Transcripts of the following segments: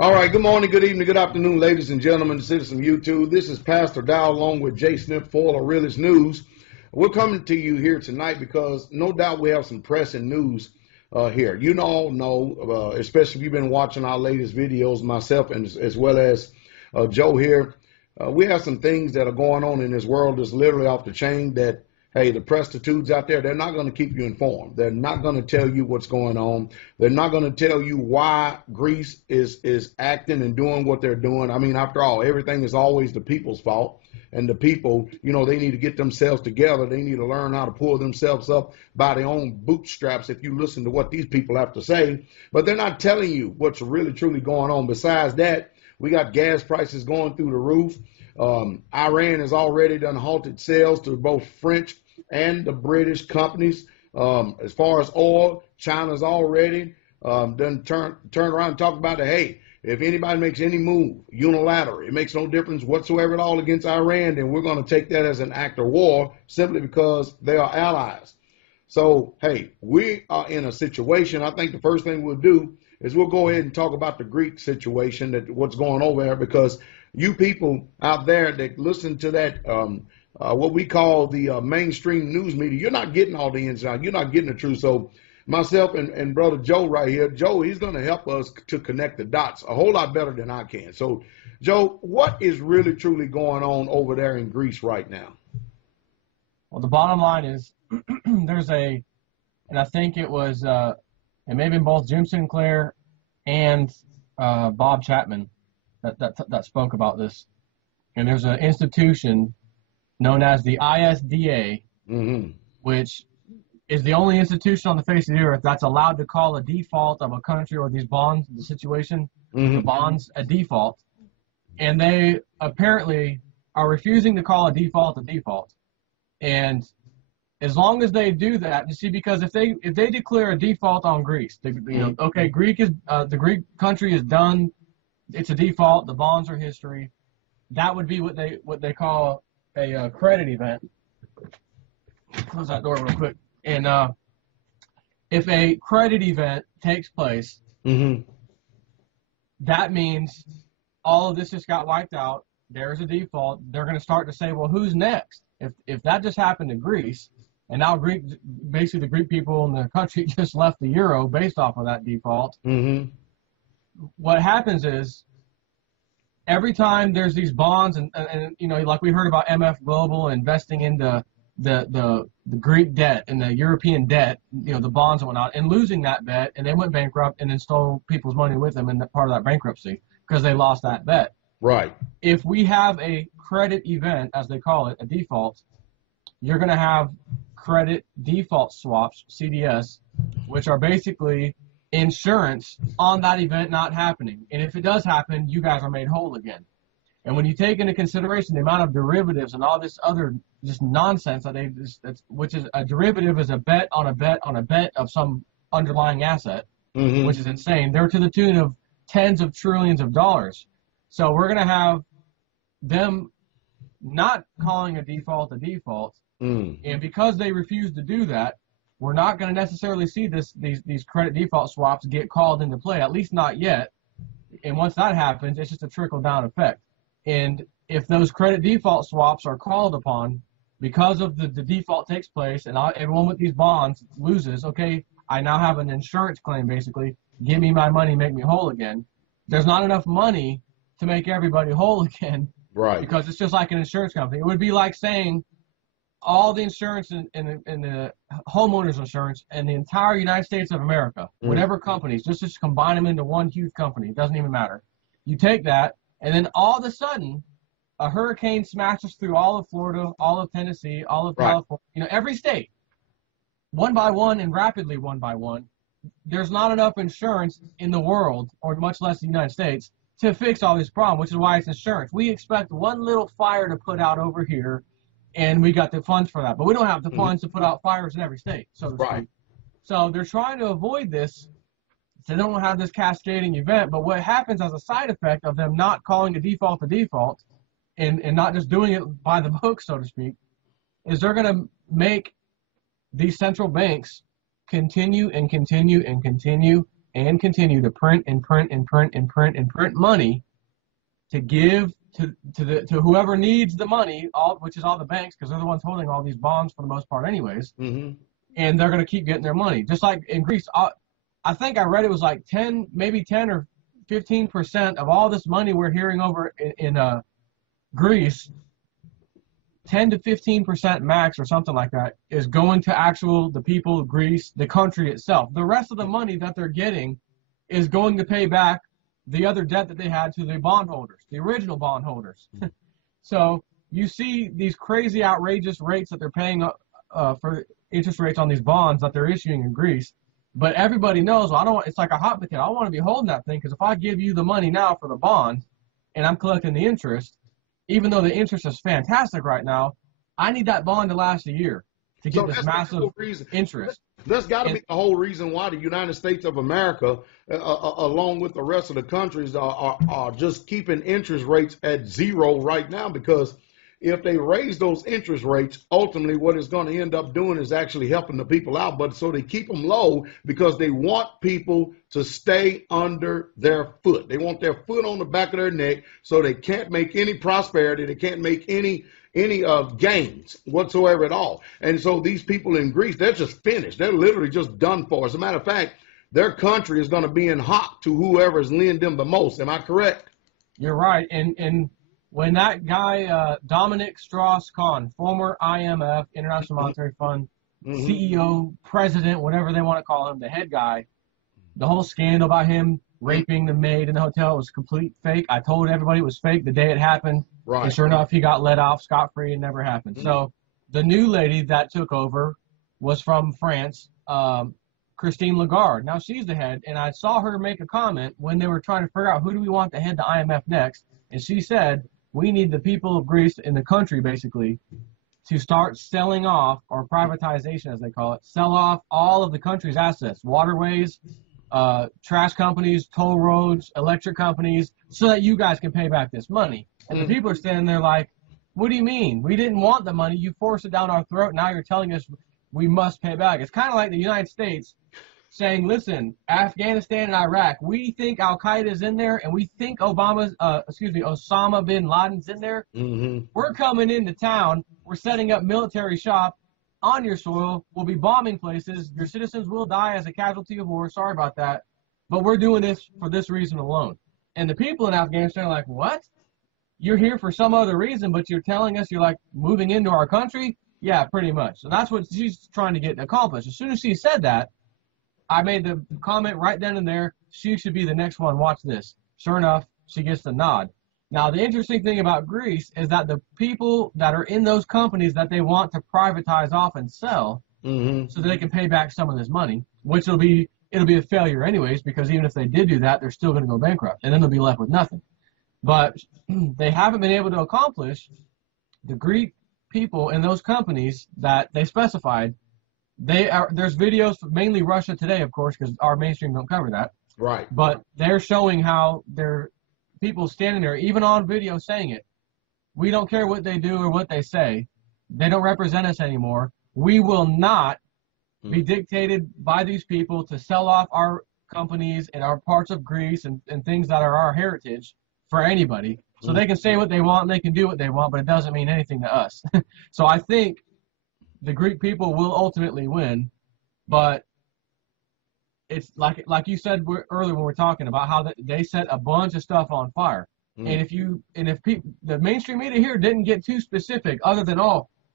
All right, good morning, good evening, good afternoon, ladies and gentlemen, the citizens of YouTube. This is Pastor Dowell along with JSNIP4 or Realist News. We're coming to you here tonight because no doubt we have some pressing news here. You all know, especially if you've been watching our latest videos, myself and as well as Joe here, we have some things that are going on in this world that's literally off the chain that, hey, the prostitutes out there, they're not going to keep you informed. They're not going to tell you what's going on. They're not going to tell you why Greece is acting and doing what they're doing. I mean, after all, everything is always the people's fault. And the people, you know, they need to get themselves together. They need to learn how to pull themselves up by their own bootstraps if you listen to what these people have to say. But they're not telling you what's really, truly going on. Besides that, we got gas prices going through the roof. Iran has already done halted sales to both French and the British companies. As far as oil, China's already done turn around and talk about it. Hey, if anybody makes any move unilateral, it makes no difference whatsoever at all against Iran, then we're going to take that as an act of war simply because they are allies. So, hey, we are in a situation. I think the first thing we'll do is we'll go ahead and talk about the Greek situation, that what's going over there, because you people out there that listen to that, what we call the mainstream news media, you're not getting all the ins and outs. You're not getting the truth. So myself and brother Joe right here, Joe, he's going to help us to connect the dots a whole lot better than I can. So, Joe, what is really truly going on over there in Greece right now? Well, the bottom line is there's and I think it was, it may have been both Jim Sinclair and Bob Chapman that spoke about this. And there's an institution known as the ISDA, which is the only institution on the face of the earth that's allowed to call a default of a country or these bonds, the situation, the bonds, a default. And they apparently are refusing to call a default a default. And as long as they do that, you see, because if they declare a default on Greece, okay, the Greek country is done, it's a default, the bonds are history. That would be what they call a credit event. Close that door real quick. And if a credit event takes place, that means all of this just got wiped out. There's a default. They're going to start to say, well, who's next? If that just happened to Greece, and now basically the Greek people in the country just left the euro based off of that default. What happens is every time there's these bonds and you know, like we heard about MF Global investing into the Greek debt and the European debt, you know, the bonds and whatnot, and losing that bet, and they went bankrupt and then stole people's money with them in that part of that bankruptcy because they lost that bet. Right. If we have a credit event, as they call it, a default, you're going to have credit default swaps, CDS, which are basically insurance on that event not happening. And if it does happen, you guys are made whole again. And when you take into consideration the amount of derivatives and all this other just nonsense which is a derivative is a bet on a bet on a bet of some underlying asset, which is insane. They're to the tune of tens of trillions of dollars. So we're going to have them not calling a default a default. And because they refuse to do that, we're not going to necessarily see these credit default swaps get called into play, at least not yet. And once that happens, it's just a trickle-down effect. And if those credit default swaps are called upon because of the default takes place and everyone with these bonds loses, okay, I now have an insurance claim basically. Give me my money, make me whole again. There's not enough money to make everybody whole again. Right. Because it's just like an insurance company. It would be like saying all the insurance and the homeowners insurance and the entire United States of America, whatever companies, just combine them into one huge company. It doesn't even matter. You take that, and then all of a sudden, a hurricane smashes through all of Florida, all of Tennessee, all of California, you know, every state, one by one and rapidly one by one. There's not enough insurance in the world, or much less the United States, to fix all this problem, which is why it's insurance. We expect one little fire to put out over here, and we got the funds for that. But we don't have the funds to put out fires in every state, so to speak. So they're trying to avoid this. So they don't have this cascading event. But what happens as a side effect of them not calling a default and not just doing it by the book, so to speak, is they're going to make these central banks continue and continue and continue and continue to print and print and print and print and print money to give to whoever needs the money, which is all the banks, because they're the ones holding all these bonds for the most part anyways. Mm-hmm. And they're going to keep getting their money. Just like in Greece, I think I read it was like 10 or 15% of all this money we're hearing over in Greece, 10 to 15% max or something like that, is going to the people of Greece, the country itself. The rest of the money that they're getting is going to pay back the other debt that they had to the bondholders, the original bondholders. So you see these crazy, outrageous rates that they're paying for interest rates on these bonds that they're issuing in Greece. But everybody knows, well, it's like a hot potato. I don't want to be holding that thing, because if I give you the money now for the bond and I'm collecting the interest, even though the interest is fantastic right now, I need that bond to last a year to get this massive interest. That's got to be the whole reason why the United States of America, along with the rest of the countries, are just keeping interest rates at zero right now, because if they raise those interest rates, ultimately what it's going to end up doing is actually helping the people out. But so they keep them low because they want people to stay under their foot. They want their foot on the back of their neck, so they can't make any prosperity. They can't make any gains whatsoever at all. And so these people in Greece, they're just finished. They're literally just done for. As a matter of fact, their country is going to be in hock to whoever's lending them the most. Am I correct? You're right. And when that guy, Dominic Strauss-Kahn, former IMF, International Monetary Fund, CEO, president, whatever they want to call him, the head guy, the whole scandal about him raping the maid in the hotel was complete fake. I told everybody it was fake the day it happened. Right. And sure enough, he got let off scot-free and never happened. So the new lady that took over was from France, Christine Lagarde. Now she's the head, and I saw her make a comment when they were trying to figure out who do we want to head the IMF next, and she said, we need the people of Greece in the country, basically, to start selling off, or privatization as they call it, sell off all of the country's assets, waterways, trash companies, toll roads, electric companies, so that you guys can pay back this money. And the people are standing there like, what do you mean? We didn't want the money. You forced it down our throat. Now you're telling us we must pay back. It's kind of like the United States saying, listen, Afghanistan and Iraq, we think Al-Qaeda is in there, and we think Osama bin Laden's in there. We're coming into town. We're setting up military shop on your soil. We'll be bombing places. Your citizens will die as a casualty of war. Sorry about that. But we're doing this for this reason alone. And the people in Afghanistan are like, what? You're here for some other reason, but you're telling us you're like moving into our country? Yeah, pretty much. So that's what she's trying to get accomplished. As soon as she said that, I made the comment right then and there, she should be the next one. Watch this. Sure enough, she gets the nod. Now, the interesting thing about Greece is that the people that are in those companies that they want to privatize off and sell so that they can pay back some of this money, which it'll be a failure anyways, because even if they did do that, they're still going to go bankrupt, and then they'll be left with nothing. But they haven't been able to accomplish the Greek people in those companies that they specified. There's videos, mainly Russia Today, of course, because our mainstream don't cover that. Right. But they're showing how they're people standing there, even on video, saying it. We don't care what they do or what they say. They don't represent us anymore. We will not be dictated by these people to sell off our companies and our parts of Greece and things that are our heritage for anybody. So they can say what they want and they can do what they want, but it doesn't mean anything to us. So I think the Greek people will ultimately win, but it's like you said earlier when we were talking about how they set a bunch of stuff on fire. And if people, the mainstream media here didn't get too specific, other than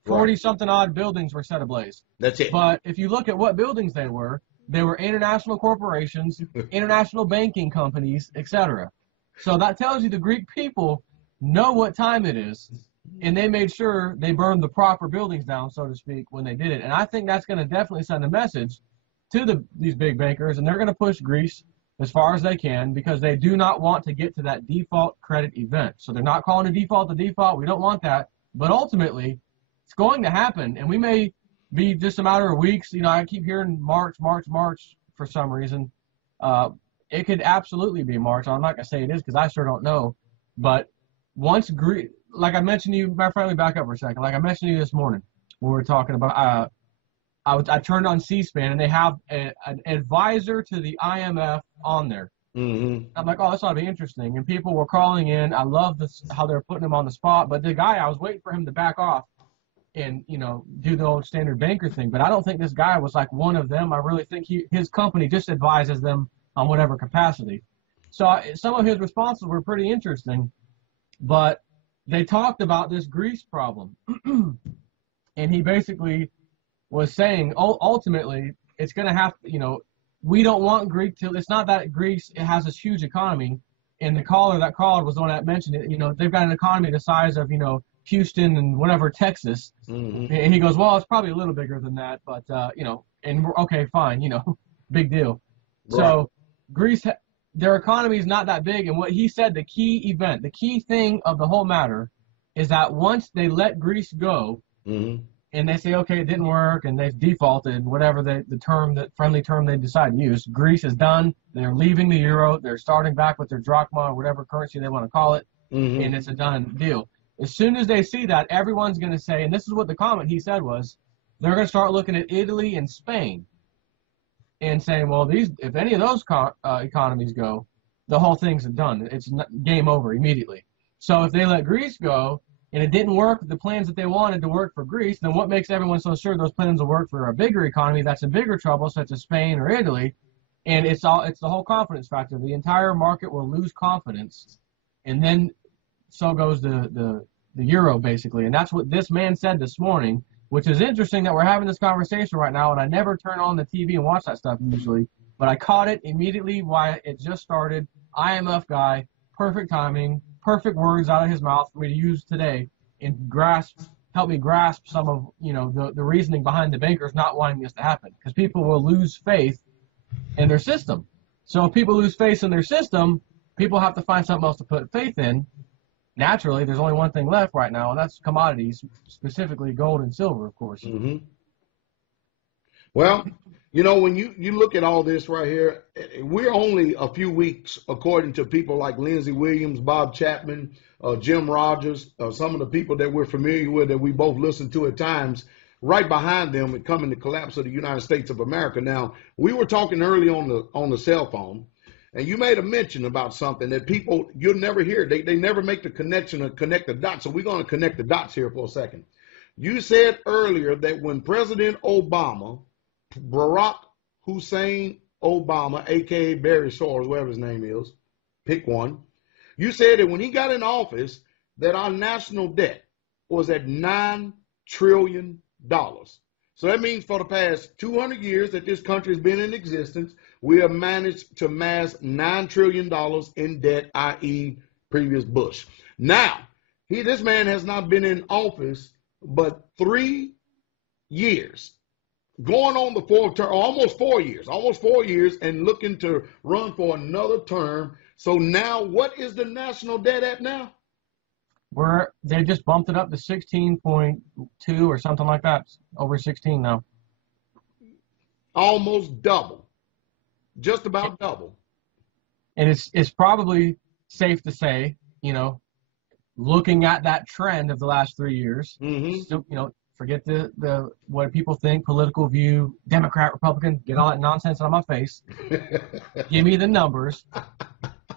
40-something odd buildings were set ablaze. That's it. But if you look at what buildings they were international corporations, international banking companies, etc. So that tells you the Greek people know what time it is, and they made sure they burned the proper buildings down, so to speak, when they did it. And I think that's going to definitely send a message to these big bankers, and they're going to push Greece as far as they can, because they do not want to get to that default credit event. So they're not calling a default the default. We don't want that. But ultimately, it's going to happen, and we may be just a matter of weeks. You know, I keep hearing March for some reason. It could absolutely be March. I'm not going to say it is because I sure don't know. But once Greece, like I mentioned to you, matter of fact, let me back up for a second. Like I mentioned to you this morning when we were talking about I turned on C-SPAN, and they have an advisor to the IMF on there. Mm-hmm. I'm like, oh, this ought to be interesting. And people were calling in. I love this, how they're putting him on the spot. But the guy, I was waiting for him to back off and, you know, do the old standard banker thing. But I don't think this guy was like one of them. I really think his company just advises them on whatever capacity. So some of his responses were pretty interesting. But they talked about this Greece problem. And he basically was saying, ultimately, it's going to have, you know, we don't want Greece to, it's not that Greece, it has this huge economy. And the caller that called was the one that mentioned it. You know, they've got an economy the size of, you know, Houston and whatever, Texas. Mm-hmm. And he goes, well, it's probably a little bigger than that. But, you know, and we're okay, fine, you know, big deal. Right. So Greece, their economy is not that big. And what he said, the key event, the key thing of the whole matter is that once they let Greece go, mm-hmm. and they say, okay, it didn't work, and they've defaulted, whatever the term, that friendly term they decide to use. Greece is done. They're leaving the euro. They're starting back with their drachma or whatever currency they want to call it, Mm-hmm. and it's a done deal. As soon as they see that, everyone's going to say, and this is what the comment he said was, they're going to start looking at Italy and Spain and saying, well, if any of those economies go, the whole thing's done. It's game over immediately. So if they let Greece go, and it didn't work with the plans that they wanted to work for Greece, then what makes everyone so sure those plans will work for a bigger economy that's in bigger trouble, such as Spain or Italy? And it's the whole confidence factor. The entire market will lose confidence, and then so goes the euro, basically. And that's what this man said this morning, which is interesting that we're having this conversation right now, and I never turn on the TV and watch that stuff usually, but I caught it immediately while it just started. IMF guy, perfect timing, perfect words out of his mouth for me to use today and help me grasp some of, you know, the reasoning behind the bankers not wanting this to happen, because people will lose faith in their system. So if people lose faith in their system, people have to find something else to put faith in. Naturally, there's only one thing left right now, and that's commodities, specifically gold and silver, of course. Mm-hmm. Well, you know, when you look at all this right here, we're only a few weeks, according to people like Lindsey Williams, Bob Chapman, Jim Rogers, some of the people that we're familiar with that we both listen to at times, right behind them and coming the collapse of the United States of America. Now, we were talking early on the cell phone, and you made a mention about something that people, you'll never hear. They never make the connection or connect the dots. So we're going to connect the dots here for a second. You said earlier that when President Obama, Barack Hussein Obama, a.k.a. Barry Soros, whatever his name is, pick one, you said that when he got in office that our national debt was at $9 trillion. So that means for the past 200 years that this country has been in existence, we have managed to amass $9 trillion in debt, i.e. previous Bush. Now, this man has not been in office but 3 years. Going on the fourth term, almost 4 years, and looking to run for another term. So now, what is the national debt at now? They just bumped it up to 16.2 or something like that. Over 16 now. Almost double, just about double. And it's probably safe to say, you know, looking at that trend of the last 3 years, Mm-hmm. so, you know, forget the what people think, political view, Democrat, Republican, get all that nonsense out of my face. Give me the numbers.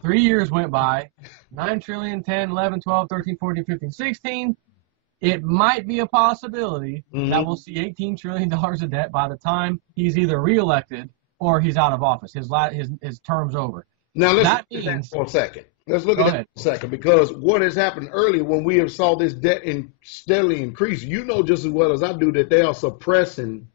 3 years went by, 9 trillion, 10, 11, 12, 13, 14, 15, 16. It might be a possibility that we'll see $18 trillion of debt by the time he's either reelected or he's out of office. His term's over. Now, let's look at that for a second. Let's look at that for a second, because what has happened earlier when we have saw this debt steadily increase, you know just as well as I do that they are suppressing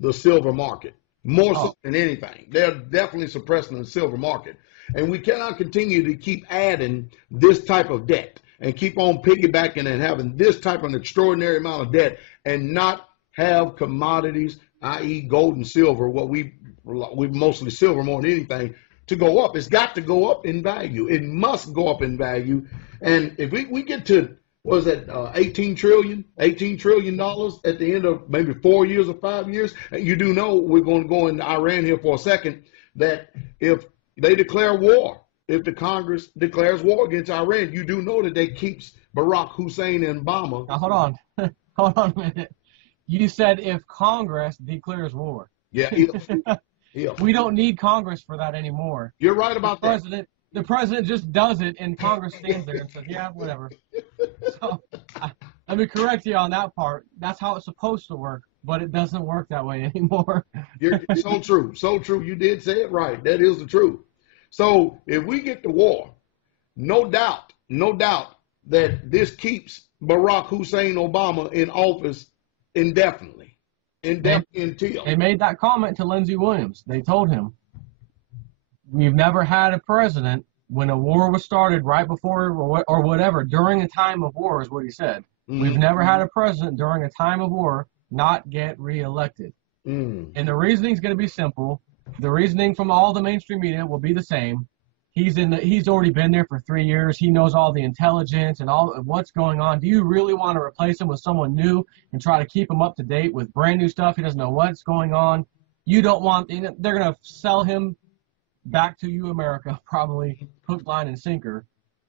the silver market more so than anything. They're definitely suppressing the silver market. And we cannot continue to keep adding this type of debt and keep on piggybacking and having this type of extraordinary amount of debt and not have commodities, i.e. gold and silver, what we mostly silver more than anything, to go up. It's got to go up in value. It must go up in value. And if we get to, what is that, $18 trillion at the end of maybe 4 years or 5 years, and you do know, we're going to go into Iran here for a second, that if they declare war, if the Congress declares war against Iran, you do know that they keeps Barack Hussein Obama. Now, hold on. Hold on a minute. You said if Congress declares war. Yeah, if. We don't need Congress for that anymore. You're right about that. The president just does it, and Congress stands there and says, yeah, whatever. So let me correct you on that part. That's how it's supposed to work, but it doesn't work that way anymore. You're so true. So true. You did say it right. That is the truth. So if we get to war, no doubt that this keeps Barack Hussein Obama in office indefinitely. Until. They made that comment to Lindsey Williams. They told him, we've never had a president when a war was started right before or whatever, during a time of war is what he said. Mm-hmm. We've never had a president during a time of war not get reelected. Mm. And the reasoning is going to be simple. The reasoning from all the mainstream media will be the same. He's already been there for 3 years. He knows all the intelligence and all of what's going on. Do you really want to replace him with someone new and try to keep him up to date with brand new stuff? He doesn't know what's going on. You don't want, they're going to sell him back to you, America, probably hook, line, and sinker,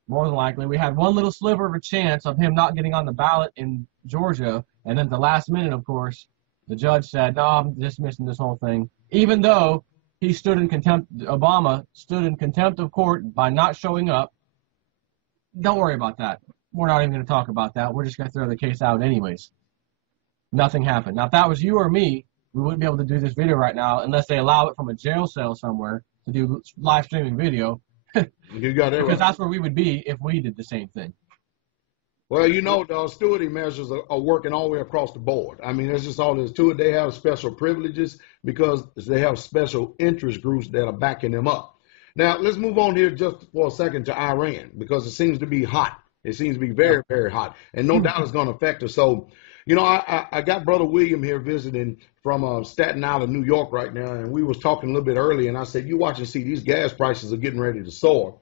more than likely. We had one little sliver of a chance of him not getting on the ballot in Georgia, and then at the last minute, of course, the judge said, no, I'm dismissing this whole thing, even though he stood in contempt, Obama stood in contempt of court by not showing up. Don't worry about that. We're not even going to talk about that. We're just going to throw the case out anyways. Nothing happened. Now, if that was you or me, we wouldn't be able to do this video right now unless they allow it from a jail cell somewhere to do live streaming video. You got it. Because that's where we would be if we did the same thing. Well, the stewarding measures are working all the way across the board. I mean, that's just all there is to it. They have special privileges because they have special interest groups that are backing them up. Now, let's move on here just for a second to Iran, because it seems to be hot. It seems to be very, very hot. And no doubt it's going to affect us. So, I got Brother William here visiting from Staten Island, New York right now, and we was talking a little bit earlier, and I said, you watch and see, these gas prices are getting ready to soar.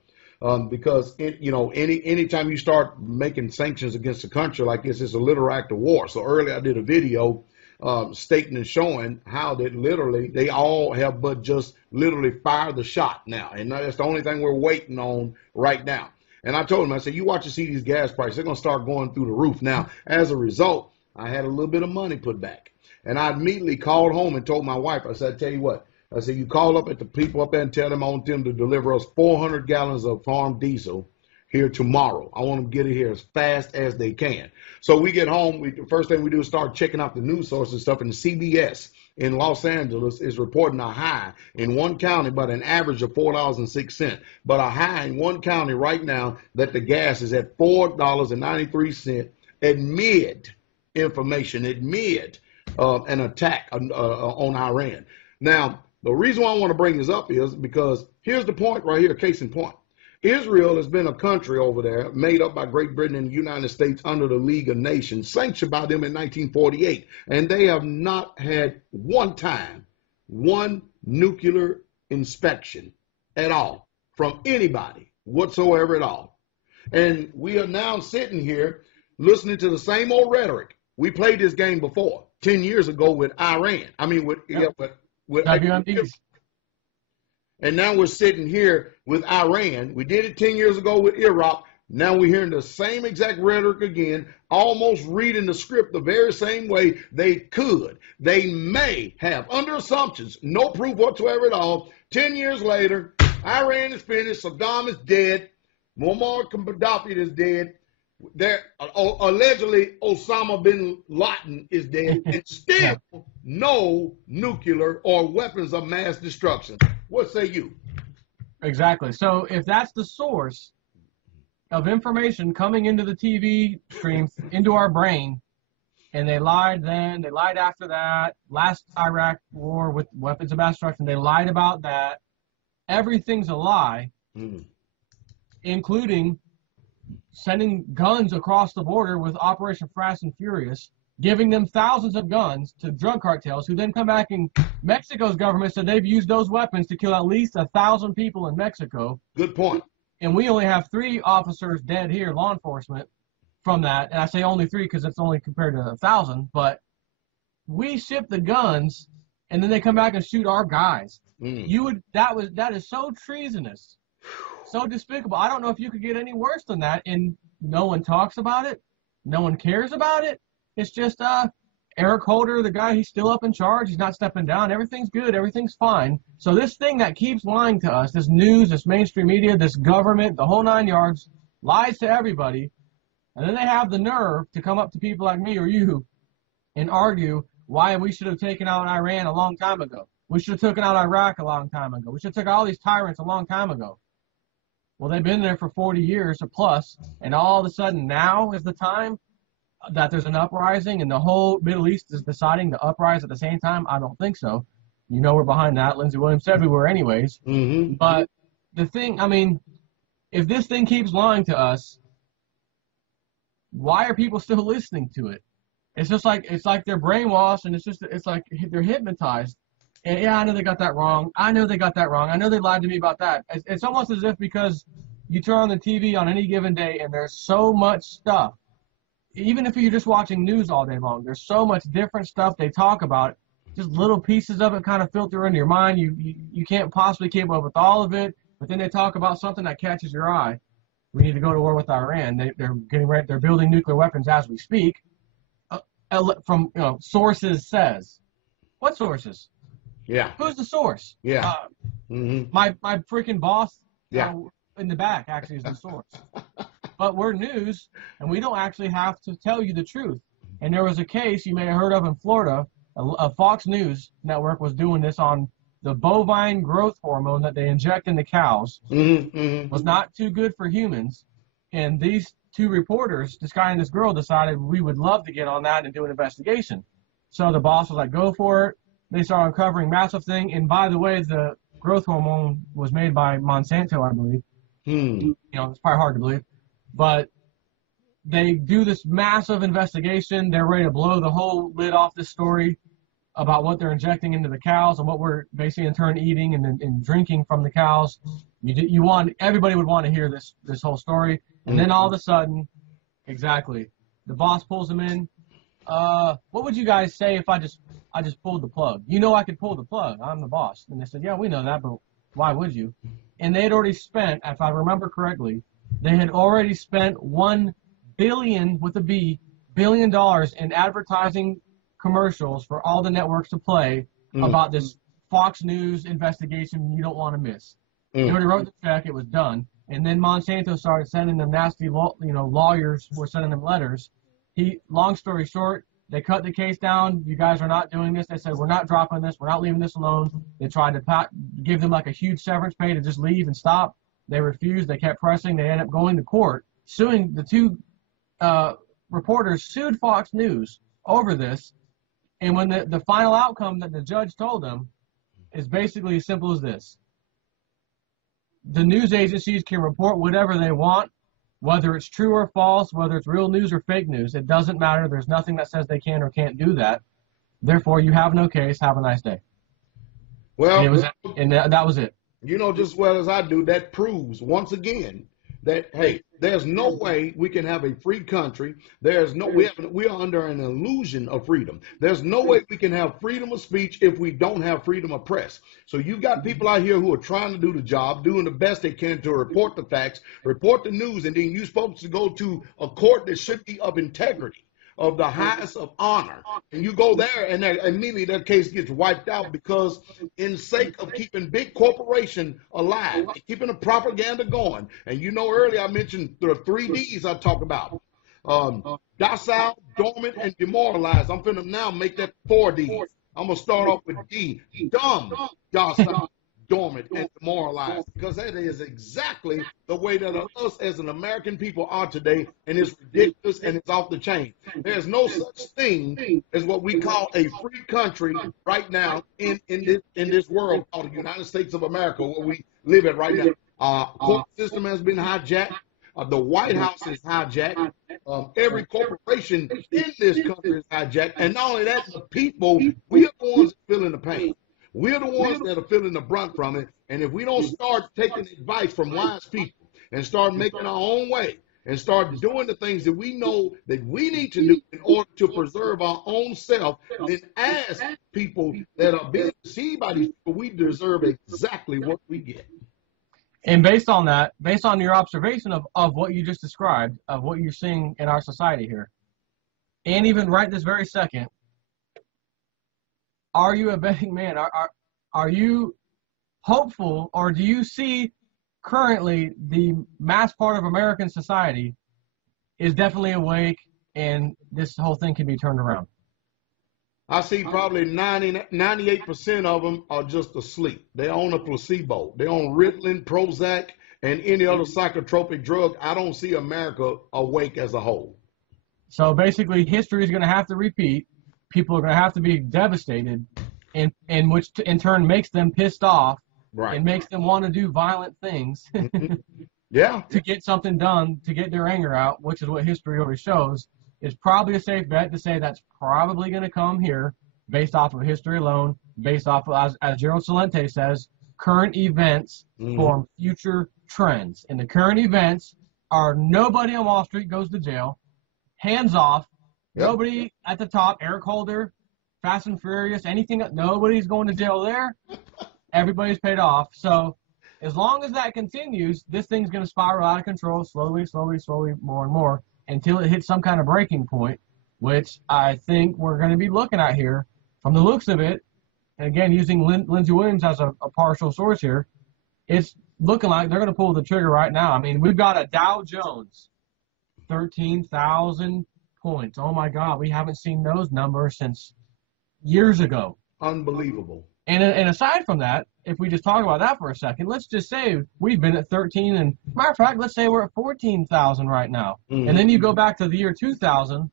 Because anytime you start making sanctions against a country like this, it's a literal act of war. So earlier I did a video stating and showing how that literally they all have but just literally fired the shot now, and that's the only thing we're waiting on right now. And I told him, I said, you watch and see these gas prices, they're gonna start going through the roof. Now, as a result, I had a little bit of money put back, and I immediately called home and told my wife, I said, I tell you what. I said, you call up at the people up there and tell them I want them to deliver us 400 gallons of farm diesel here tomorrow. I want them to get it here as fast as they can. So we get home. The first thing we do is start checking out the news sources and stuff. And the CBS in Los Angeles is reporting a high in one county, but an average of $4.06. But a high in one county right now that the gas is at $4.93 amid an attack on Iran. Now, the reason why I want to bring this up is because here's the point right here, case in point. Israel has been a country over there made up by Great Britain and the United States under the League of Nations, sanctioned by them in 1948. And they have not had one nuclear inspection at all from anybody whatsoever at all. And we are now sitting here listening to the same old rhetoric. We played this game before, 10 years ago with Iran. I mean, with WMDs. And now we're sitting here with Iran. We did it 10 years ago with Iraq. Now we're hearing the same exact rhetoric again, almost reading the script the very same way they may have, under assumptions, no proof whatsoever at all. 10 years later, Iran is finished. Saddam is dead. Muammar Gaddafi is dead. Allegedly, Osama bin Laden is dead, and still no nuclear or weapons of mass destruction. What say you? Exactly. So if that's the source of information coming into the TV streams, into our brain, and they lied then, they lied after that, last Iraq war with weapons of mass destruction, they lied about that. Everything's a lie, including sending guns across the border with Operation Fast and Furious, giving them thousands of guns to drug cartels, who then come back and Mexico's government said they've used those weapons to kill at least 1,000 people in Mexico. Good point. And we only have 3 officers dead here, law enforcement, from that. And I say only 3 because it's only compared to 1,000. But we ship the guns, and then they come back and shoot our guys. That is so treasonous. So despicable. I don't know if you could get any worse than that, and no one talks about it. No one cares about it. It's just, Eric Holder, the guy, he's still up in charge. He's not stepping down. Everything's good. Everything's fine. So this thing that keeps lying to us, this news, this mainstream media, this government, the whole 9 yards, lies to everybody. And then they have the nerve to come up to people like me or you and argue why we should have taken out Iran a long time ago. We should have taken out Iraq a long time ago. We should have taken all these tyrants a long time ago. Well, they've been there for 40 years or plus, and all of a sudden now is the time that there's an uprising and the whole Middle East is deciding to uprise at the same time? I don't think so. You know we're behind that. Lindsey Williams said we were anyways. Mm-hmm. But the thing, I mean, if this thing keeps lying to us, why are people still listening to it? It's just like, it's like they're brainwashed, and it's like they're hypnotized. And yeah, I know they got that wrong. I know they got that wrong. I know they lied to me about that. It's almost as if because you turn on the TV on any given day and there's so much stuff, even if you're just watching news all day long, there's so much different stuff they talk about. Just little pieces of it kind of filter into your mind. You can't possibly keep up with all of it, but then they talk about something that catches your eye. We need to go to war with Iran. They're getting ready. They're building nuclear weapons as we speak. From sources says. What sources? Yeah. Who's the source? Yeah. My freaking boss. Yeah. In the back actually is the source. But we're news, and we don't actually have to tell you the truth. And there was a case you may have heard of in Florida. A Fox News network was doing this on the bovine growth hormone that they inject in the cows. Was not too good for humans. And these two reporters, this guy and this girl, decided we would love to get on that and do an investigation. So the boss was like, go for it. They started uncovering massive thing. And by the way, the growth hormone was made by Monsanto, I believe. It's probably hard to believe. But they do this massive investigation. They're ready to blow the whole lid off this story about what they're injecting into the cows and what we're basically in turn eating and drinking from the cows. Everybody would want to hear this whole story. And then all of a sudden, exactly, the boss pulls them in. What would you guys say if I just pulled the plug? I could pull the plug. I'm the boss. And they said, yeah, we know that, but why would you? And they had already spent, if I remember correctly, they had already spent $1 billion with a B, $1 billion in advertising commercials for all the networks to play about this Fox News investigation you don't want to miss. They already wrote the check. It was done. And then Monsanto started sending them nasty, lawyers were sending them letters. Long story short, they cut the case down. You guys are not doing this. They said, we're not dropping this. We're not leaving this alone. They tried to give them like a huge severance pay to just leave and stop. They refused. They kept pressing. They ended up going to court, suing the two reporters, sued Fox News over this. And when the final outcome that the judge told them is basically as simple as this. The news agencies can report whatever they want, whether it's true or false, whether it's real news or fake news. It doesn't matter. There's nothing that says they can or can't do that. Therefore, you have no case. Have a nice day. Well, that was it. Just as well as I do, that proves once again that, hey, there's no way we can have a free country. We are under an illusion of freedom. There's no way we can have freedom of speech if we don't have freedom of press. So you've got people out here who are trying to do the job, doing the best they can to report the facts, report the news, and then you're supposed to go to a court that should be of integrity, of the highest of honor. And you go there and immediately that case gets wiped out because in sake of keeping big corporation alive, keeping the propaganda going. And earlier I mentioned the 3 Ds I talk about. Docile, dormant, and demoralized. I'm finna now make that 4 Ds. I'm gonna start off with D. Dumb, docile, dormant, and demoralized, because that is exactly the way that us as an American people are today, and it's ridiculous and it's off the chain. There's no such thing as what we call a free country right now in this world called the United States of America, where we live in right now. Court system has been hijacked. The White House is hijacked. Every corporation in this country is hijacked. And not only that, the people, we are the ones feeling the pain. We're the ones that are feeling the brunt from it. And if we don't start taking advice from wise people and start making our own way and start doing the things that we know that we need to do in order to preserve our own self, then as people that are being deceived by these people, we deserve exactly what we get. And based on that, based on your observation of what you just described, of what you're seeing in our society here, and even right this very second, are you a betting man? Are you hopeful, or do you see currently the mass part of American society is definitely awake and this whole thing can be turned around? I see probably 98% of them are just asleep. They own a placebo. They own Ritalin, Prozac, and any other psychotropic drug. I don't see America awake as a whole. So basically, history is going to have to repeat. People are going to have to be devastated, and which in turn makes them pissed off, Right. and makes them want to do violent things Yeah. to get something done, to get their anger out, which is what history always shows. It's probably a safe bet to say that's probably going to come here based off of history alone, based off of, as Gerald Celente says, current events form future trends. And the current events are nobody on Wall Street goes to jail, hands off, nobody at the top, Eric Holder, Fast and Furious, anything, nobody's going to jail there. Everybody's paid off. So as long as that continues, this thing's going to spiral out of control slowly, more and more, until it hits some kind of breaking point, which I think we're going to be looking at here from the looks of it. And again, using Lindsey Williams as a partial source here, it's looking like they're going to pull the trigger right now. I mean, we've got a Dow Jones, 13,000 points. Oh, my God, we haven't seen those numbers since years ago. Unbelievable. And aside from that, if we just talk about that for a second, let's just say we've been at 13, and matter of fact, let's say we're at 14,000 right now. And then you go back to the year 2000,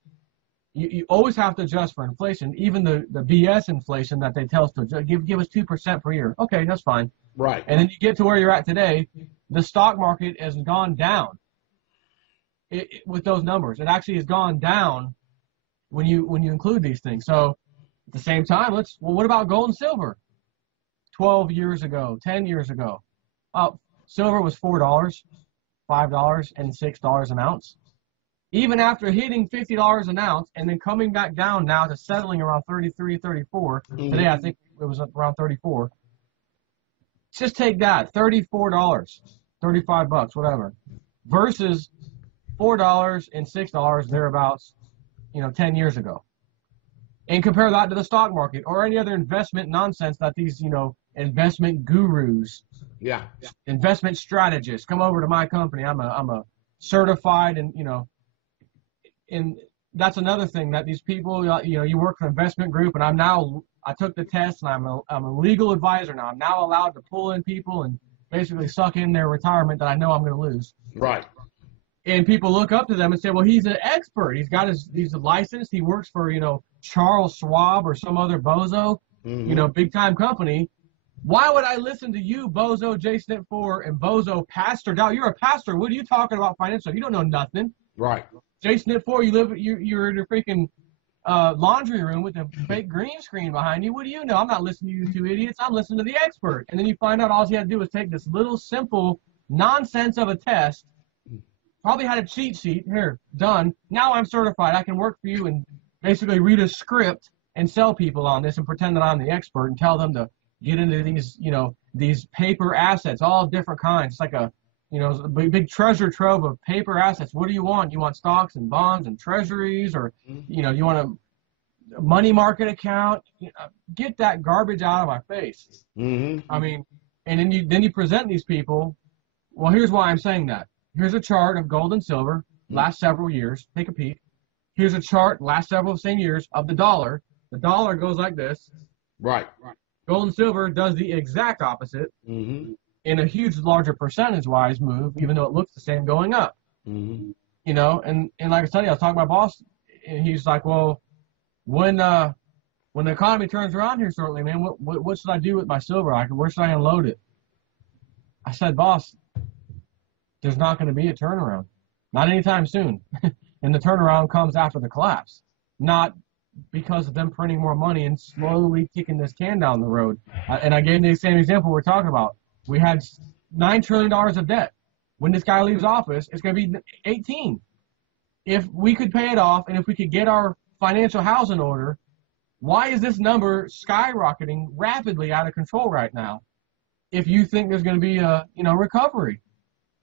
you always have to adjust for inflation, even the BS inflation that they tell us to give us 2% per year. Okay, that's fine. Right. And then you get to where you're at today, the stock market has gone down with those numbers. It actually has gone down when you include these things. So at the same time, what about gold and silver? 12 years ago, 10 years ago, silver was $4, $5, and $6 an ounce. Even after hitting $50 an ounce and then coming back down now to settling around 33, 34. Today, I think it was around 34. Just take that, $34, 35 bucks, whatever, versus $4 and $6 thereabouts, 10 years ago. And compare that to the stock market or any other investment nonsense that these, investment gurus, investment strategists come over to my company. I'm a certified, and that's another thing that these people, you work for an investment group, and I took the test, and I'm a legal advisor now. I'm now allowed to pull in people and basically suck in their retirement that I know I'm going to lose. Right. And people look up to them and say, well, he's an expert. He's licensed. He works for, Charles Schwab or some other bozo, big time company. Why would I listen to you, bozo, JSNIP4, and bozo, Pastor Dowell? You're a pastor. What are you talking about financial? You don't know nothing. Right. JSNIP4, you're in your freaking laundry room with a fake green screen behind you. What do you know? I'm not listening to you two idiots. I'm listening to the expert. And then you find out all you had to do was take this little simple nonsense of a test. Probably had a cheat sheet. Here, done. Now I'm certified. I can work for you and basically read a script and sell people on this and pretend that I'm the expert and tell them to get into these, these paper assets, all different kinds. It's like a big treasure trove of paper assets. What do you want? You want stocks and bonds and treasuries, or, you want a money market account? Get that garbage out of my face. I mean, and then you present these people. Well, here's why I'm saying that. Here's a chart of gold and silver, last several years. Take a peek. Here's a chart, last several same years, of the dollar. The dollar goes like this. Right. Gold and silver does the exact opposite in a huge, larger percentage-wise move, even though it looks the same going up. And like I said, I was talking to my boss, and he's like, well, when the economy turns around here shortly, man, what should I do with my silver? Where should I unload it? I said, boss, there's not going to be a turnaround. Not anytime soon. And the turnaround comes after the collapse, not because of them printing more money and slowly kicking this can down the road. And I gave the same example we're talking about. We had $9 trillion of debt. When this guy leaves office, it's going to be 18. If we could pay it off and if we could get our financial house in order, why is this number skyrocketing rapidly out of control right now if you think there's going to be a recovery?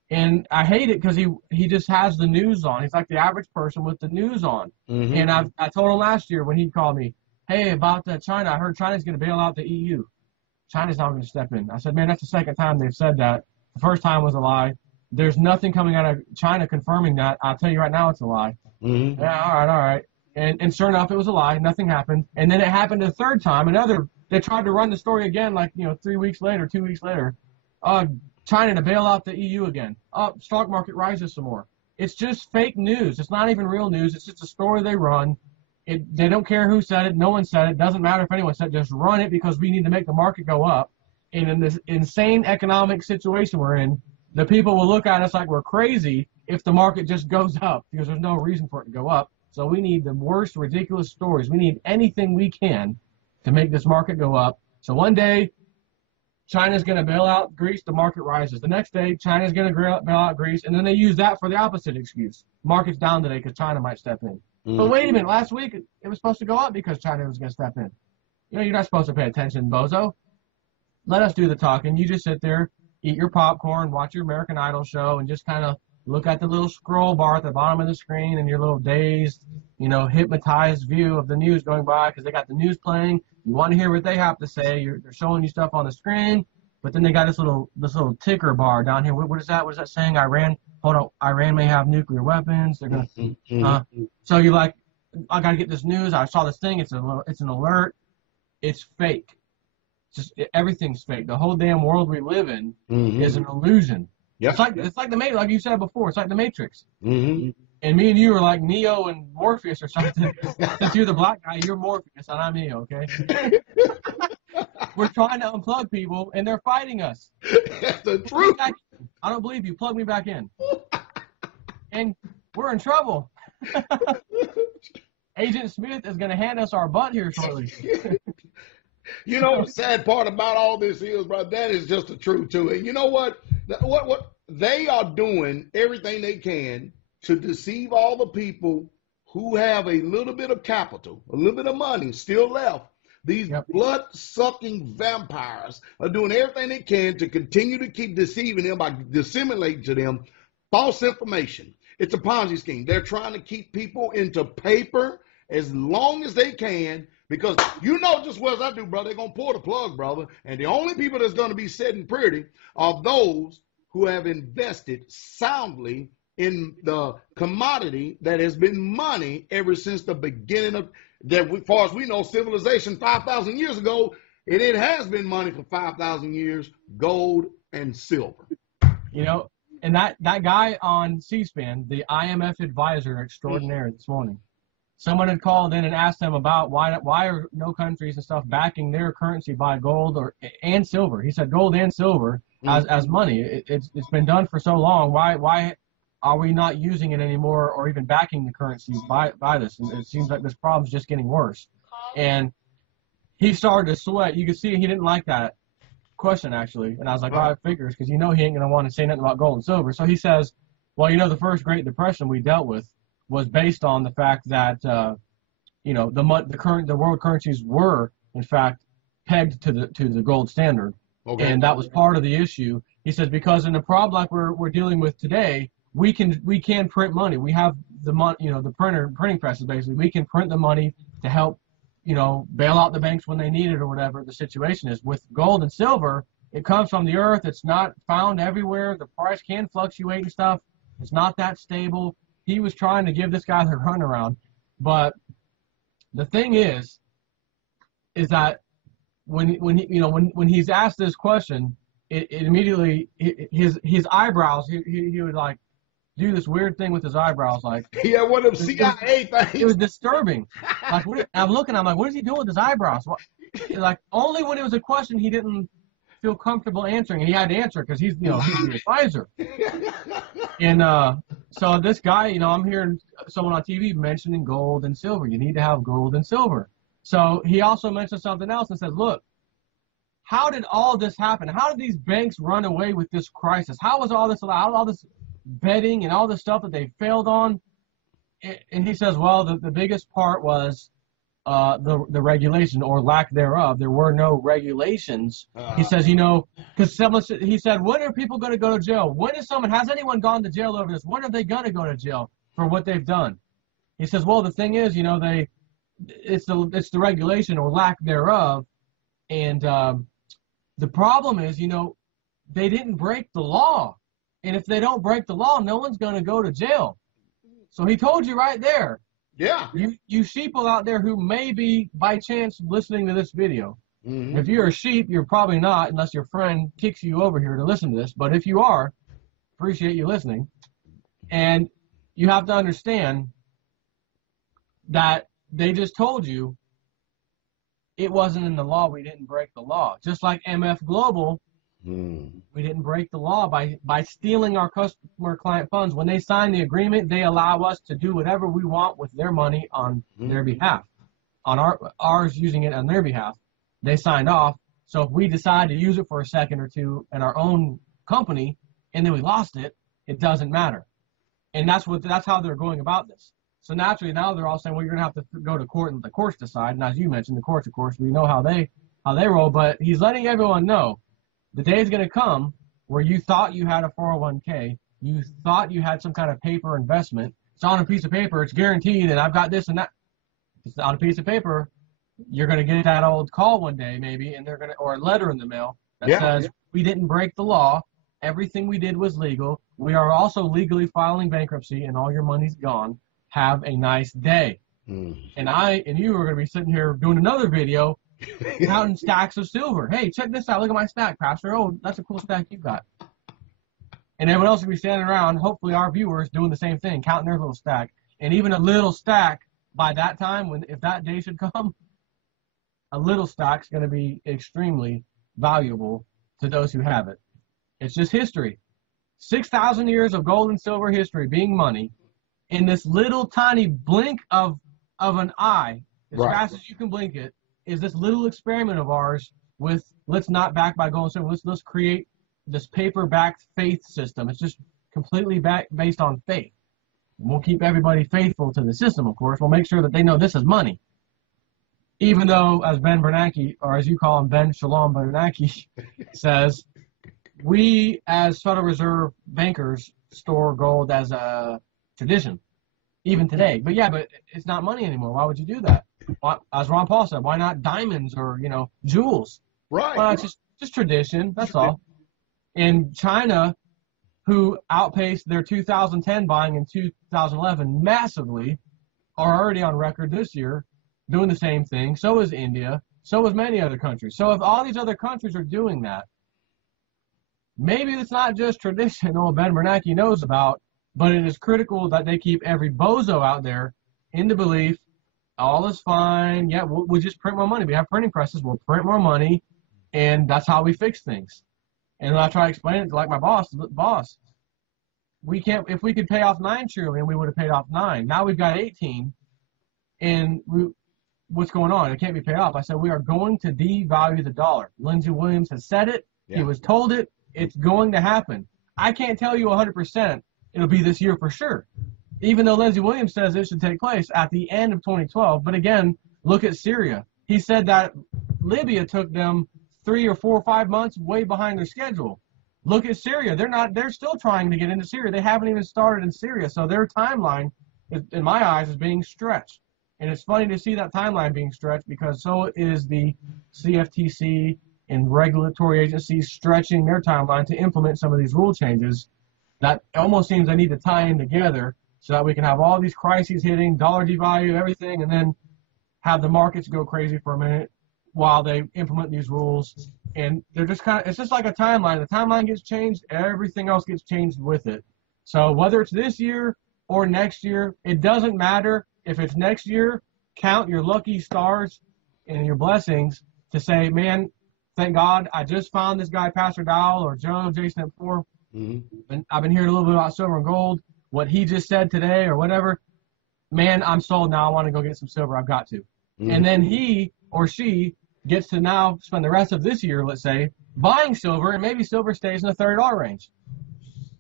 And I hate it because he just has the news on. He's like the average person with the news on. And I told him last year when he called me, hey, about China, I heard China's going to bail out the EU. China's not going to step in. I said, man, that's the second time they've said that. The first time was a lie. There's nothing coming out of China confirming that. I'll tell you right now, it's a lie. Mm-hmm. Yeah, all right. And sure enough, it was a lie. Nothing happened. And then it happened a third time. They tried to run the story again, like, 3 weeks later, 2 weeks later. China to bail out the EU again. Stock market rises some more. It's just fake news. It's not even real news. It's just a story they run. They don't care who said it. No one said it. Doesn't matter if anyone said it. Just run it because we need to make the market go up. And in this insane economic situation we're in, the people will look at us like we're crazy if the market just goes up because there's no reason for it to go up. So we need the worst ridiculous stories. We need anything we can to make this market go up. So one day, China's going to bail out Greece, the market rises. The next day, China's going to bail out Greece, and then they use that for the opposite excuse. Market's down today because China might step in. Mm-hmm. But wait a minute, last week it was supposed to go up because China was going to step in. You're not supposed to pay attention, bozo. Let us do the talking. You just sit there, eat your popcorn, watch your American Idol show, and just kind of look at the little scroll bar at the bottom of the screen and your little dazed, hypnotized view of the news going by because they got the news playing. You want to hear what they have to say. They're showing you stuff on the screen, but then they got this little ticker bar down here. What is that? What is that saying? Iran may have nuclear weapons. They're gonna. So you're like, I gotta get this news. I saw this thing. It's an alert. It's fake. Everything's fake. The whole damn world we live in is an illusion. Yep. It's like the Matrix, like you said before. It's like the Matrix. Mm-hmm. And me and you are like Neo and Morpheus or something. Since you're the black guy, you're Morpheus, and I'm Neo. Okay. We're trying to unplug people, and they're fighting us. That's the truth. I don't believe you. Plug me back in. And we're in trouble. Agent Smith is going to hand us our butt here shortly. The sad part about all this is, bro, that is just the truth too. And you know what? What they are doing everything they can to deceive all the people who have a little bit of capital, a little bit of money still left. These blood-sucking vampires are doing everything they can to continue to keep deceiving them by disseminating to them false information. It's a Ponzi scheme. They're trying to keep people into paper as long as they can because just as well as I do, brother, they're going to pull the plug, brother. And the only people that's going to be sitting pretty are those who have invested soundly in the commodity that has been money ever since the beginning of, that as far as we know, civilization 5,000 years ago, it has been money for 5,000 years, gold and silver. And that guy on C-SPAN, the IMF advisor extraordinaire this morning, someone had called in and asked them about why are no countries and stuff backing their currency by gold and silver. He said gold and silver as money. It's been done for so long. Why are we not using it anymore or even backing the currency by this? And it seems like this problem's just getting worse. And he started to sweat. You could see he didn't like that question, actually. And I was like, well, it figures, because he ain't going to want to say nothing about gold and silver. So he says, well, the first Great Depression we dealt with was based on the fact that, the world currencies were, in fact, pegged to the gold standard. Okay. And that was part of the issue. He says, because in a problem like we're dealing with today, we can print money. We have the money, the printing presses, basically. We can print the money to help, bail out the banks when they need it or whatever the situation is. With gold and silver, it comes from the earth. It's not found everywhere. The price can fluctuate and stuff. It's not that stable. He was trying to give this guy the runaround. But the thing is that when he's asked this question, it immediately his eyebrows, he would like do this weird thing with his eyebrows, like one of them CIA things. It was disturbing. Like I'm like, what is he doing with his eyebrows? Like only when it was a question he didn't feel comfortable answering, and he had to answer because he's the advisor. And so this guy, I'm hearing someone on TV mentioning gold and silver. You need to have gold and silver. So he also mentioned something else and said, look, how did all this happen? How did these banks run away with this crisis? How was all this allowed? How did all this betting and all the stuff that they failed on? And he says, well, the biggest part was the regulation or lack thereof. There were no regulations. He says, because he said, when are people going to go to jail? Has anyone gone to jail over this? When are they going to go to jail for what they've done? He says, well, the thing is, it's the regulation or lack thereof. And the problem is, they didn't break the law. And if they don't break the law, no one's going to go to jail. So he told you right there. Yeah. You sheeple out there who may be, by chance, listening to this video. Mm-hmm. If you're a sheep, you're probably not, unless your friend kicks you over here to listen to this. But if you are, appreciate you listening. And you have to understand that they just told you it wasn't in the law. We didn't break the law. Just like MF Global, we didn't break the law by stealing our customer client funds. When they sign the agreement, they allow us to do whatever we want with their money on their behalf, on ours using it on their behalf. They signed off. So if we decide to use it for a second or two in our own company and then we lost it, it doesn't matter. And that's how they're going about this. So naturally now they're all saying, well, you're gonna have to go to court and let the courts decide. And as you mentioned, the courts, of course, we know how they roll. But he's letting everyone know the day is gonna come where you thought you had a 401k, you thought you had some kind of paper investment. It's on a piece of paper. It's guaranteed, and I've got this and that. It's on a piece of paper. You're going to get that old call one day maybe, and or a letter in the mail that says, we didn't break the law. Everything we did was legal. We are also legally filing bankruptcy, and all your money's gone. Have a nice day. And you are going to be sitting here doing another video counting stacks of silver. Hey, check this out. Look at my stack, Pastor. Oh, that's a cool stack you got. And everyone else will be standing around, hopefully our viewers, doing the same thing, counting their little stack. And even a little stack by that time, if that day should come, a little stock's going to be extremely valuable to those who have it. It's just history. 6,000 years of gold and silver history being money in this little tiny blink of an eye, as fast as you can blink it, is this little experiment of ours with, let's not back by gold and silver, let's create this paper-backed faith system. It's just completely based on faith. We'll keep everybody faithful to the system, of course. We'll make sure that they know this is money. Even though, as Ben Bernanke, or as you call him, Ben Shalom Bernanke, says, we as Federal Reserve bankers store gold as a tradition, even today. But it's not money anymore. Why would you do that? As Ron Paul said, why not diamonds or, jewels? Right. Well, it's just tradition, that's all. In China, who outpaced their 2010 buying in 2011 massively, are already on record this year doing the same thing. So is India. So is many other countries. So if all these other countries are doing that, maybe it's not just tradition old Ben Bernanke knows about, but it is critical that they keep every bozo out there in the belief all is fine. Yeah, we'll just print more money. We have printing presses. We'll print more money, and that's how we fix things. And when I try to explain it to like my boss, we can't. If we could pay off $9 trillion, we would have paid off 9. Now we've got 18, and what's going on? It can't be paid off. I said we are going to devalue the dollar. Lindsey Williams has said it. Yeah. He was told it. It's going to happen. I can't tell you 100% it'll be this year for sure, even though Lindsey Williams says it should take place at the end of 2012. But again, look at Syria. He said that Libya took them 3 or 4 or 5 months way behind their schedule. Look at Syria. They're still trying to get into Syria. They haven't even started in Syria. So their timeline, in my eyes, is being stretched. And it's funny to see that timeline being stretched because so is the CFTC and regulatory agencies stretching their timeline to implement some of these rule changes that almost seems they need to tie in together so that we can have all these crises hitting, dollar devalue, everything, and then have the markets go crazy for a minute while they implement these rules. And they're just it's just like a timeline. The timeline gets changed, everything else gets changed with it. So whether it's this year or next year, it doesn't matter. If it's next year, count your lucky stars and your blessings to say, man, thank God I just found this guy, Pastor Dowell or Joe, JSNIP4. And I've been hearing a little bit about silver and gold, what he just said today or whatever. Man, I'm sold now. I want to go get some silver. I've got to. And then he or she gets to now spend the rest of this year, let's say, buying silver, and maybe silver stays in the $30 range.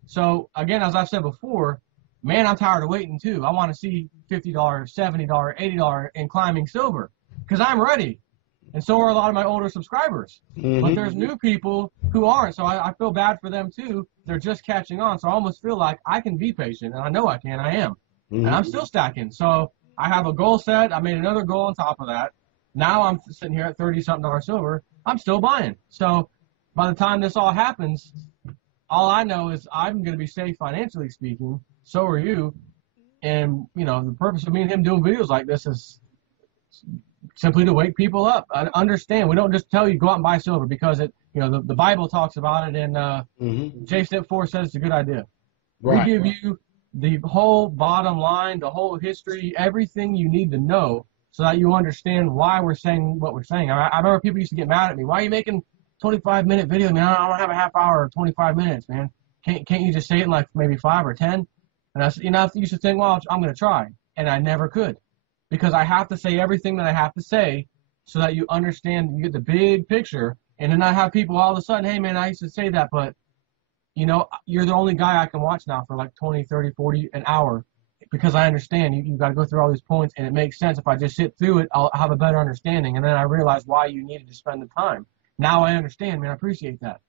So, again, as I've said before, man, I'm tired of waiting, too. I want to see $50, $70, $80 in climbing silver because I'm ready. And so are a lot of my older subscribers. But there's new people who aren't, so I feel bad for them, too. They're just catching on, so I almost feel like I can be patient, and I know I can. I am. And I'm still stacking. So I have a goal set. I made another goal on top of that. Now I'm sitting here at $30-something silver. I'm still buying. So by the time this all happens, all I know is I'm going to be safe financially speaking. So are you. And, you know, the purpose of me and him doing videos like this is simply to wake people up. I understand. We don't just tell you go out and buy silver because it, you know, the Bible talks about it, and JSNIP4 says it's a good idea. Right. We give you the whole bottom line, the whole history, everything you need to know so that you understand why we're saying what we're saying. I remember people used to get mad at me. Why are you making 25-minute video? Man, I don't have a half hour or 25 minutes, man. Can't you just say it in like maybe 5 or 10? And I said, you know, you should think, well, I'm going to try. And I never could because I have to say everything that I have to say so that you understand, you get the big picture. And then I have people all of a sudden, hey, man, I used to say that, but, you know, you're the only guy I can watch now for like 20, 30, 40 an hour because I understand you've got to go through all these points, and it makes sense. If I just sit through it, I'll have a better understanding. And then I realize why you needed to spend the time. Now I understand, man. I appreciate that.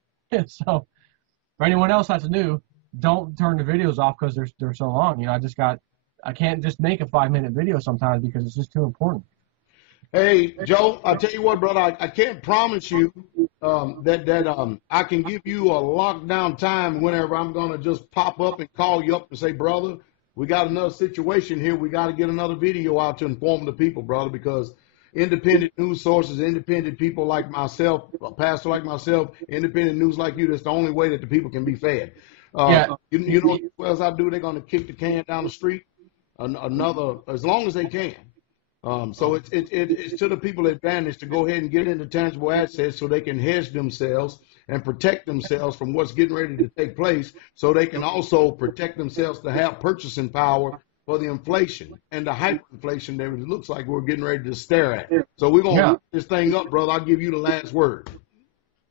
So for anyone else that's new, don't turn the videos off because they're so long. You know, I can't just make a 5-minute video sometimes because it's just too important. Hey, Joe, I'll tell you what, brother, I can't promise you that I can give you a lockdown time whenever I'm going to just pop up and call you up and say, brother, we got another situation here. We got to get another video out to inform the people, brother, because independent news sources, independent people like myself, a pastor like myself, independent news like you, that's the only way that the people can be fed. You know what else I do? They're going to kick the can down the street another, as long as they can. So it's to the people's advantage to go ahead and get into tangible assets so they can hedge themselves and protect themselves from what's getting ready to take place, so they can also protect themselves to have purchasing power for the inflation and the hyperinflation that it looks like we're getting ready to stare at. So we're going to wrap this thing up, brother. I'll give you the last word.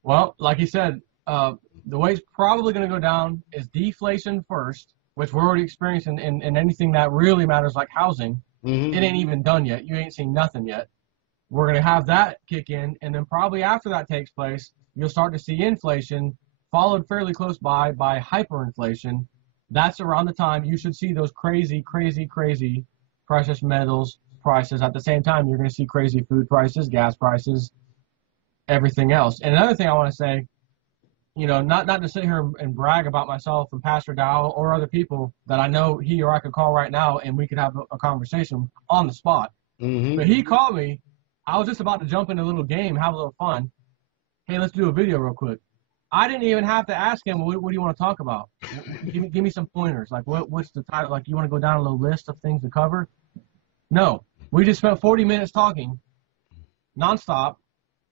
Well, like you said, the way it's probably going to go down is deflation first, which we're already experiencing in anything that really matters like housing. It ain't even done yet. You ain't seen nothing yet. We're going to have that kick in, and then probably after that takes place, you'll start to see inflation followed fairly close by hyperinflation. That's around the time you should see those crazy, crazy, crazy precious metals prices. At the same time, you're going to see crazy food prices, gas prices, everything else. And another thing I want to say, you know, not to sit here and brag about myself and Pastor Dowell or other people that I know he or I could call right now and we could have a conversation on the spot. But he called me. I was just about to jump in a little game, have a little fun. Hey, let's do a video real quick. I didn't even have to ask him, what do you want to talk about? Give me some pointers. Like, what's the title? Like, you want to go down a little list of things to cover? No. We just spent 40 minutes talking nonstop.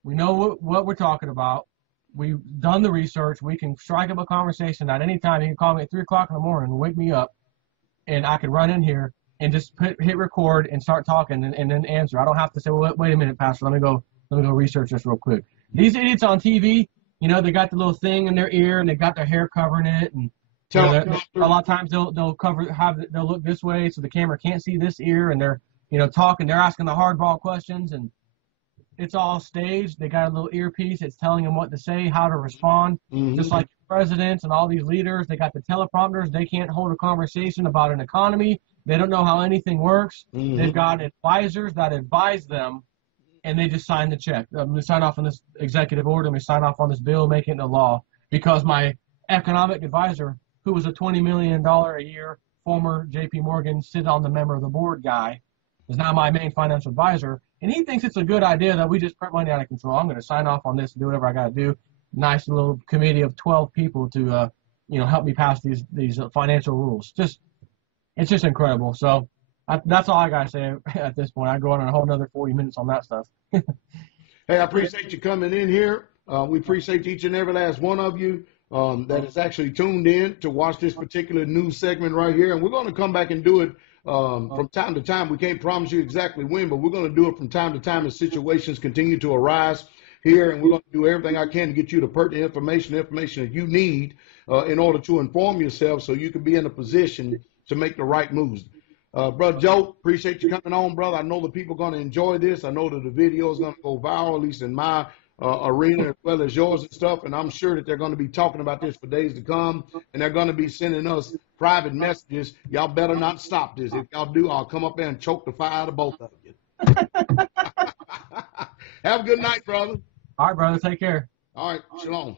We know what we're talking about. We've done the research. We can strike up a conversation at any time. You can call me at 3 o'clock in the morning and wake me up, and I can run in here and just hit record and start talking and then answer. I don't have to say, well, wait a minute, Pastor. Let me go research this real quick. These idiots on TV, you know, they got the little thing in their ear and they got their hair covering it, and you know, a lot of times they'll look this way so the camera can't see this ear, and they're, you know, talking. They're asking the hardball questions, and it's all staged. They got a little earpiece. It's telling them what to say, how to respond. Just like presidents and all these leaders, they got the teleprompters. They can't hold a conversation about an economy. They don't know how anything works. They've got advisors that advise them, and they just sign the check. I'm going to sign off on this executive order. I'm going to sign off on this bill, make it into law, because my economic advisor, who was a $20 million a year former JP Morgan sit on the member of the board guy, is now my main financial advisor. And he thinks it's a good idea that we just print money out of control. I'm going to sign off on this and do whatever I got to do. Nice little committee of 12 people to, you know, help me pass these financial rules. It's just incredible. So that's all I got to say at this point. I go on a whole another 40 minutes on that stuff. Hey, I appreciate you coming in here. We appreciate each and every last one of you that is actually tuned in to watch this particular news segment right here. And we're going to come back and do it from time to time. We can't promise you exactly when, but we're going to do it from time to time as situations continue to arise here. And we're going to do everything I can to get you the pertinent information that you need in order to inform yourself so you can be in a position to make the right moves. Brother Joe, appreciate you coming on, brother. I know the people are going to enjoy this. I know that the video is going to go viral, at least in my arena as well as yours and stuff. And I'm sure that they're going to be talking about this for days to come. And they're going to be sending us private messages. Y'all better not stop this. If y'all do, I'll come up there and choke the fire out of both of you. Have a good night, brother. All right, brother. Take care. All right. Shalom.